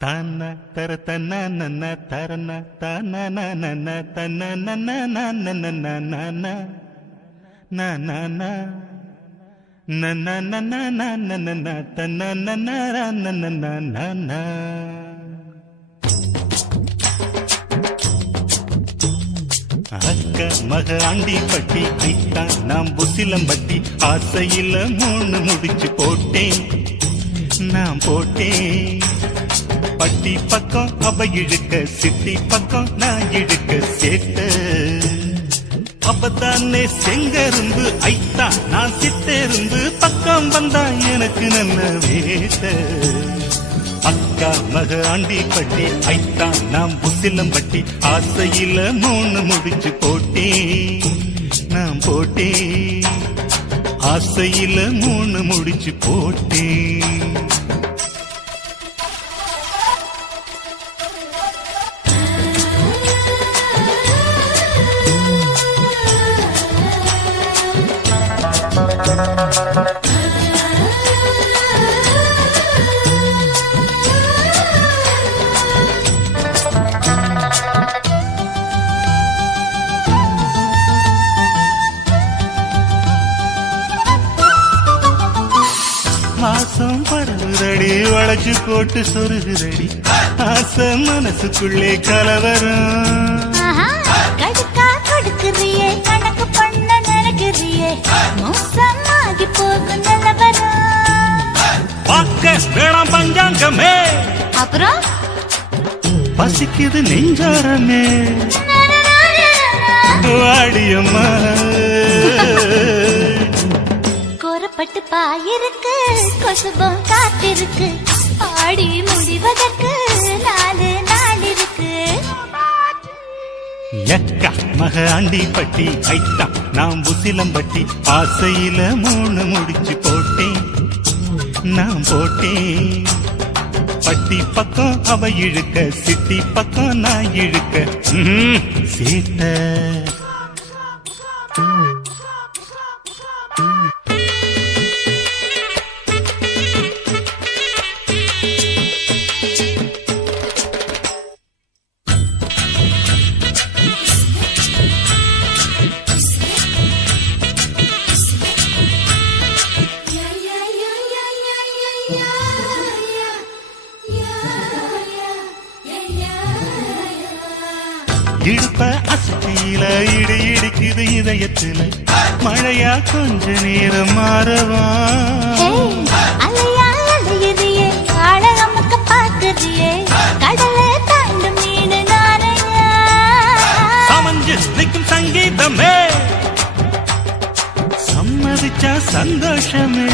தன்ன தர தன்ன நன்ன தரன தன நன்ன தன்ன நன்ன நன்ன நன்ன நன்ன நன்ன நன்ன நன்ன நன்ன நன்ன தன்ன நன்ன நன்ன நன்ன அக்க மக ஆண்டி பட்டி ஐத்தான் நாம் புசிலம் பட்டி ஆசையில மூணு முடிச்சு போட்டேன் நான் போட்டேன் பட்டி பக்கம் அவ இழுக்க சிட்டி பக்கம் நான் இழுக்க சேர்த்த அப்பதானே செங்கருந்து ஐத்தா நான் சித்தெருந்து பக்கம் வந்தா எனக்கு நல்ல வேட்ட. அக்கா மக ஆண்டி பட்டி ஐத்தா நாம் புசிலம் பட்டி ஆசையில மூணு முடிச்சு போட்டேன். நான் போட்டேன். ஆசையில மூணு முடிச்சு போட்டேன். மாசம் படுகுதடி வளைச்சு போட்டு சொருகுதடி. ஆசை மனசுக்குள்ளே கலவரம். கடுக்கா கொடுக்குறியே கணக்கு பண்ண நினைக்கிறியே மோசமாகி வேணாம் பஞ்சாங்கமே. அப்புறம்? பசிக்குது நெஞ்சாரமே. வாடியம்மா கோரப்பட்டு பாயிருக்கு கொசுபம் காத்திருக்கு. ஆடி முடிவதற்கு நாலு நாள் இருக்கு. எக்கா மக ஆண்டி பட்டி ஐத்தா நான் புசிலம் பட்டி ஆசையில மூணு முடிச்சு போட்டேன் நான் போட்டேன். பட்டி பக்கம் அவ இழுக்க சிட்டி பக்கம் நான் இழுக்க. ம்ம், இடுப்ப அசத்தியில இடி இடிக்குது இதயத்துல. மழையா கொஞ்ச நேரம் மாறவா? சங்கீதமே. சம்மதிச்சா சந்தோஷமே.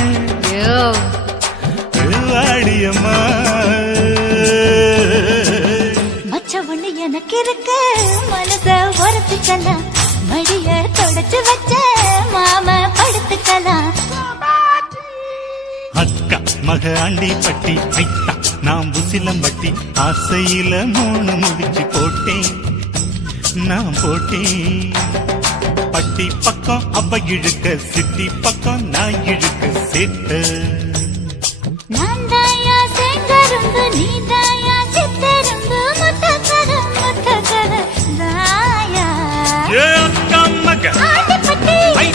வாடியம்மா மச்ச ஒண்ணு எனக்கு இருக்கு. மனச ஒரத்துக்கலாம் மடிய தொடச்சு வச்ச மாம படுத்துக்கலாம். அக்கா மக அண்டி பட்டி ஐத்தா நான் புசிலம் பட்டி ஆசையில மூணு முடிச்சு போட்டேன். நான் போட்டேன். பட்டி பக்கம் அவ இழுக்க சிட்டி பக்கம் நான் இழுக்க சேர்த்த அங்க ஐ